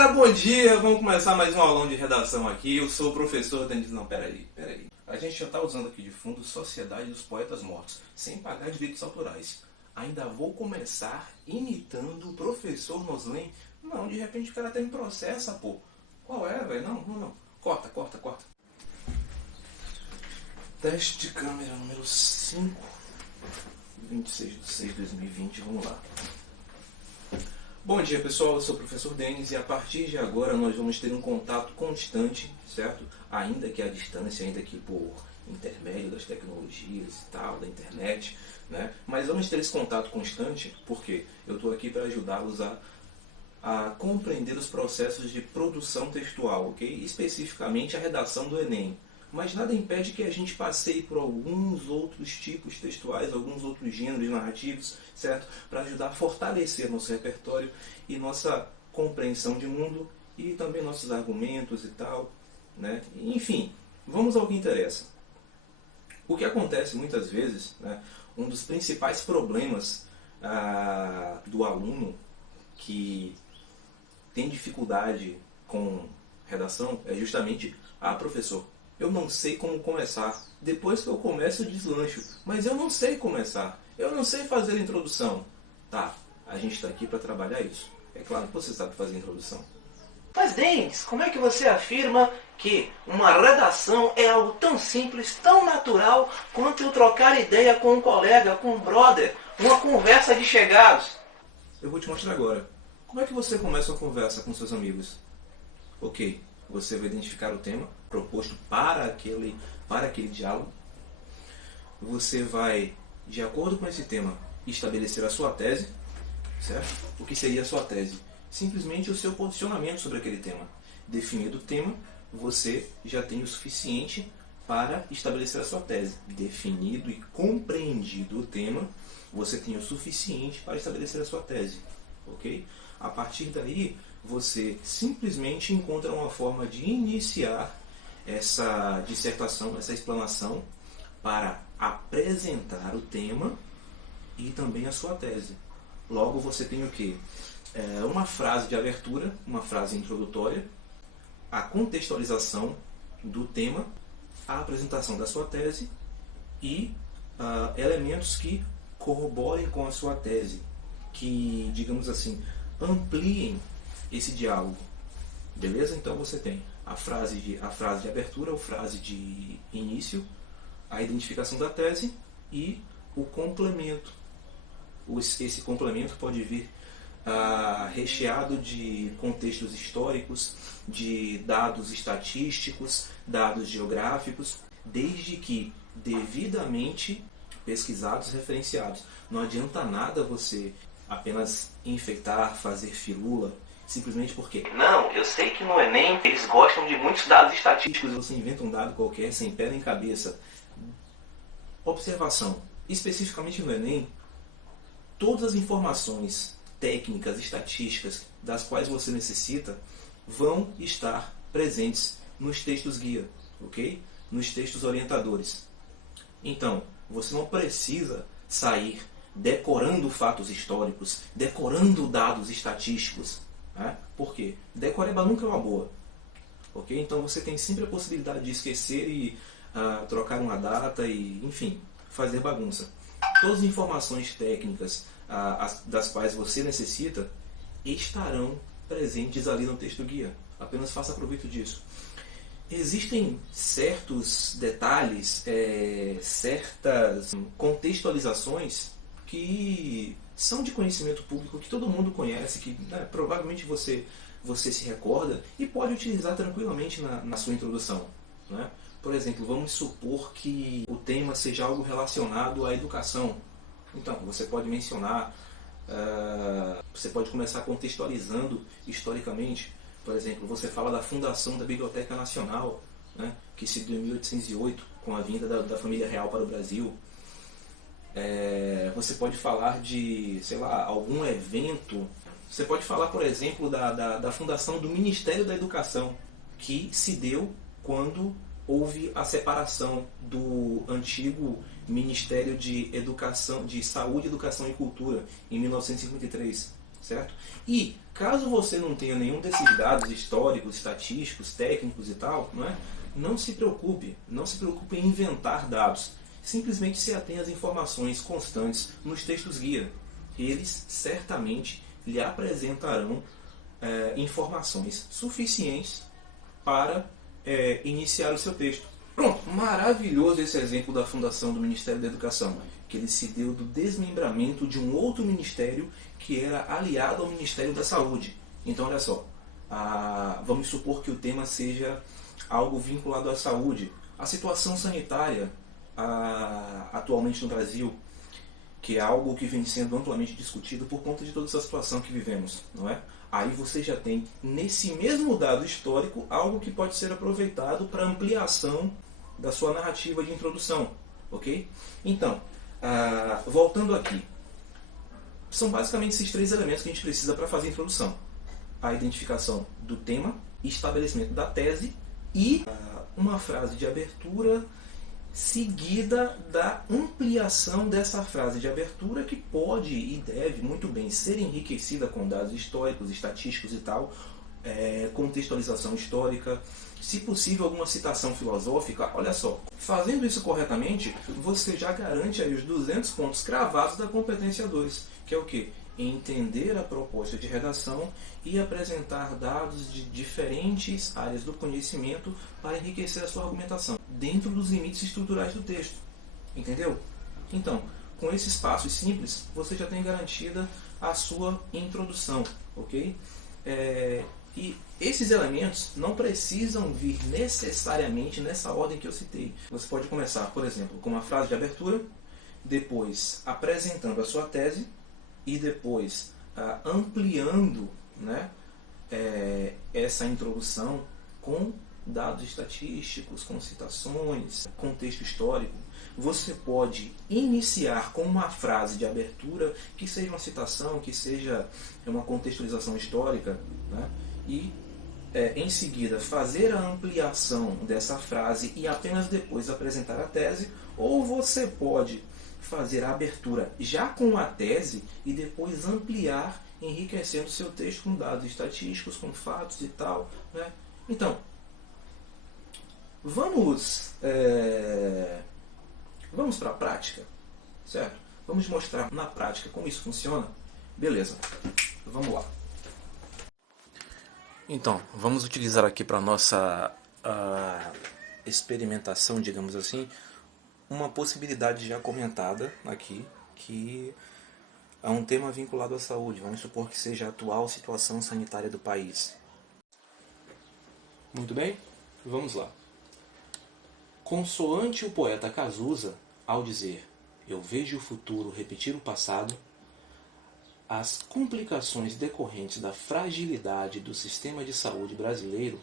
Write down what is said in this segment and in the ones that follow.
galera, bom dia! Vamos começar mais um aulão de redação aqui. Eu sou o professor Denis. Não, peraí. A gente já está usando aqui de fundo Sociedade dos Poetas Mortos, sem pagar direitos autorais. Ainda vou começar imitando o professor Noslen. Não, de repente o cara até me processa, pô. Qual é, velho? Não. Corta. Teste de câmera número 5, 26/6/2020, vamos lá. Bom dia pessoal, eu sou o professor Denis e a partir de agora nós vamos ter um contato constante, certo? Ainda que à distância, ainda que por intermédio das tecnologias e tal, da internet, né? Mas vamos ter esse contato constante porque eu estou aqui para ajudá-los a compreender os processos de produção textual, ok? Especificamente a redação do Enem. Mas nada impede que a gente passeie por alguns outros tipos textuais, alguns outros gêneros narrativos, certo? Para ajudar a fortalecer nosso repertório e nossa compreensão de mundo e também nossos argumentos e tal, né? Enfim, vamos ao que interessa. O que acontece muitas vezes, né, um dos principais problemas do aluno que tem dificuldade com redação é justamente: professor, eu não sei como começar. Depois que eu começo, eu deslancho. Mas eu não sei começar. Eu não sei fazer a introdução. Tá, a gente está aqui para trabalhar isso. É claro que você sabe fazer a introdução. Mas, Denis, como é que você afirma que uma redação é algo tão simples, tão natural, quanto eu trocar ideia com um colega, com um brother, uma conversa de chegados? Eu vou te mostrar agora. Como é que você começa uma conversa com seus amigos? Ok, você vai identificar o tema proposto para aquele diálogo. Você vai, de acordo com esse tema, estabelecer a sua tese, certo? O que seria a sua tese? Simplesmente o seu posicionamento sobre aquele tema. Definido o tema, você já tem o suficiente para estabelecer a sua tese. Definido e compreendido o tema, você tem o suficiente para estabelecer a sua tese, ok? A partir daí, você simplesmente encontra uma forma de iniciar essa dissertação, essa explanação, para apresentar o tema e também a sua tese. Logo, você tem o quê? Uma frase de abertura, uma frase introdutória, a contextualização do tema, a apresentação da sua tese e elementos que corroborem com a sua tese, que, digamos assim, ampliem esse diálogo. Beleza? Então você tem a frase de abertura, a frase de início, a identificação da tese e o complemento. Esse complemento pode vir recheado de contextos históricos, de dados estatísticos, dados geográficos, desde que devidamente pesquisados, referenciados. Não adianta nada você apenas enfeitar, fazer firula, simplesmente porque Não, eu sei que no Enem eles gostam de muitos dados estatísticos. você inventa um dado qualquer, sem pé nem cabeça. Observação. Especificamente no Enem, todas as informações técnicas, estatísticas, das quais você necessita, vão estar presentes nos textos guia, ok? Nos textos orientadores. Então, você não precisa sair decorando fatos históricos, decorando dados estatísticos. Né? Por quê? Decoreba nunca é uma boa. Ok? Então você tem sempre a possibilidade de esquecer e trocar uma data e, enfim, fazer bagunça. Todas as informações técnicas das quais você necessita estarão presentes ali no texto guia. Apenas faça proveito disso. Existem certos detalhes, certas contextualizações que são de conhecimento público, que todo mundo conhece, que provavelmente você se recorda e pode utilizar tranquilamente na sua introdução. Né? Por exemplo, vamos supor que o tema seja algo relacionado à educação. Então, você pode mencionar, você pode começar contextualizando historicamente. Por exemplo, você fala da fundação da Biblioteca Nacional, né, que se deu em 1808, com a vinda da família real para o Brasil. Você pode falar de, sei lá, algum evento. Você pode falar, por exemplo, da fundação do Ministério da Educação, que se deu quando houve a separação do antigo Ministério de Educação, de Saúde, Educação e Cultura, em 1953. certo? E caso você não tenha nenhum desses dados históricos, estatísticos, técnicos e tal, não é? Não se preocupe em inventar dados. Simplesmente se atenha às informações constantes nos textos guia. Eles certamente lhe apresentarão informações suficientes para iniciar o seu texto. Pronto, maravilhoso esse exemplo da fundação do Ministério da Educação, que ele se deu do desmembramento de um outro ministério que era aliado ao Ministério da Saúde. Então, olha só, vamos supor que o tema seja algo vinculado à saúde. A situação sanitária atualmente no Brasil, que é algo que vem sendo amplamente discutido por conta de toda essa situação que vivemos, não é? Aí você já tem, nesse mesmo dado histórico, algo que pode ser aproveitado para ampliação da sua narrativa de introdução, ok? Então, voltando aqui, são basicamente esses 3 elementos que a gente precisa para fazer a introdução: a identificação do tema, estabelecimento da tese e uma frase de abertura seguida da ampliação dessa frase de abertura, que pode e deve muito bem ser enriquecida com dados históricos, estatísticos e tal, contextualização histórica, se possível alguma citação filosófica. Olha só, fazendo isso corretamente, você já garante aí os 200 pontos cravados da competência 2, que é o quê? Entender a proposta de redação e apresentar dados de diferentes áreas do conhecimento para enriquecer a sua argumentação, dentro dos limites estruturais do texto. Entendeu? Então, com esses passos simples, você já tem garantida a sua introdução, ok? E esses elementos não precisam vir necessariamente nessa ordem que eu citei. Você pode começar, por exemplo, com uma frase de abertura, depois apresentando a sua tese, e depois ampliando, né, essa introdução com dados estatísticos, com citações, contexto histórico. Você pode iniciar com uma frase de abertura que seja uma citação, que seja uma contextualização histórica, né, e em seguida fazer a ampliação dessa frase e apenas depois apresentar a tese. Ou você pode fazer a abertura já com a tese e depois ampliar, enriquecendo o seu texto com dados estatísticos, com fatos e tal, né? Então, vamos para a prática, certo? Vamos mostrar na prática como isso funciona? Beleza, vamos lá. Então, vamos utilizar aqui para a nossa experimentação, digamos assim, uma possibilidade já comentada aqui, que é um tema vinculado à saúde. Vamos supor que seja a atual situação sanitária do país. Muito bem, vamos lá. Consoante o poeta Cazuza, ao dizer "eu vejo o futuro repetir o passado", as complicações decorrentes da fragilidade do sistema de saúde brasileiro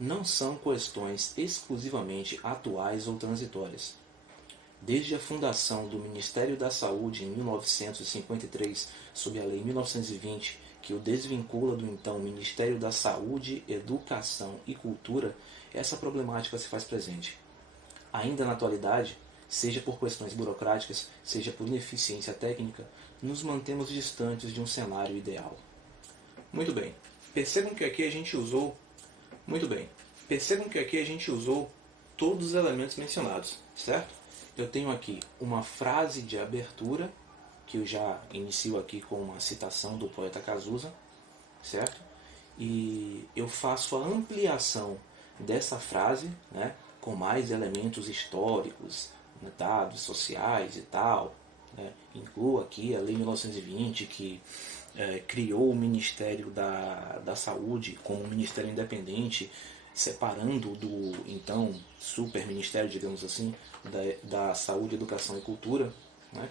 não são questões exclusivamente atuais ou transitórias. Desde a fundação do Ministério da Saúde em 1953, sob a Lei 1920, que o desvincula do então Ministério da Saúde, Educação e Cultura, essa problemática se faz presente. Ainda na atualidade, seja por questões burocráticas, seja por ineficiência técnica, nos mantemos distantes de um cenário ideal. Muito bem. Percebam que aqui a gente usou todos os elementos mencionados, certo? Eu tenho aqui uma frase de abertura, que eu já inicio aqui com uma citação do poeta Cazuza, certo? E eu faço a ampliação dessa frase, né, com mais elementos históricos, dados sociais e tal, né? Incluo aqui a Lei 1920, que criou o Ministério da Saúde como um ministério independente, separando do então super ministério, digamos assim, da Saúde, Educação e Cultura, né?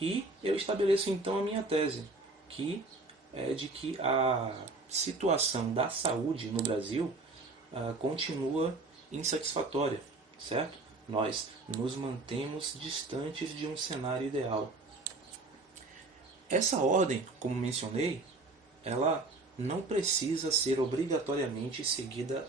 E eu estabeleço então a minha tese, que é de que a situação da saúde no Brasil continua insatisfatória, certo? Nós nos mantemos distantes de um cenário ideal. Essa ordem, como mencionei, ela não precisa ser obrigatoriamente seguida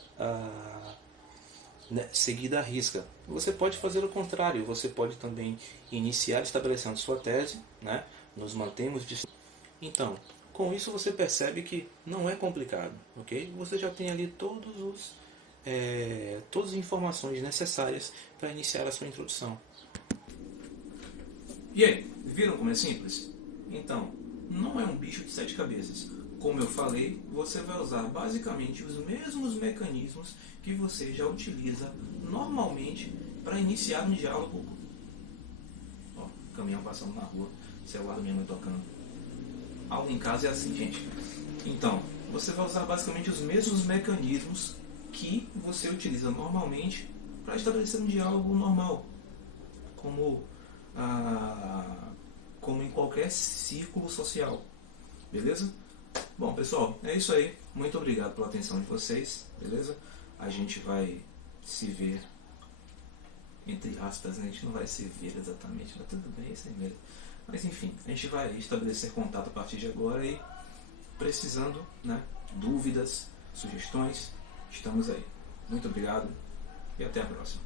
à risca. Você pode fazer o contrário, você pode também iniciar estabelecendo sua tese, né? Nos mantemos distantes. Então, Com isso você percebe que não é complicado, ok? Você já tem ali todas as informações necessárias para iniciar a sua introdução. E aí, viram como é simples? Então, não é um bicho de 7 cabeças. Como eu falei, você vai usar basicamente os mesmos mecanismos que você já utiliza normalmente para iniciar um diálogo. Ó, caminhão passando na rua, celular da minha mãe tocando. Aula em casa é assim, gente. Então, você vai usar basicamente os mesmos mecanismos que você utiliza normalmente para estabelecer um diálogo normal, como em qualquer círculo social, beleza? Bom, pessoal, é isso aí. Muito obrigado pela atenção de vocês, beleza? A gente vai se ver, entre aspas, né? A gente não vai se ver exatamente, mas tudo bem, isso aí mesmo. Mas enfim, a gente vai estabelecer contato a partir de agora e precisando, né, dúvidas, sugestões, estamos aí. Muito obrigado e até a próxima.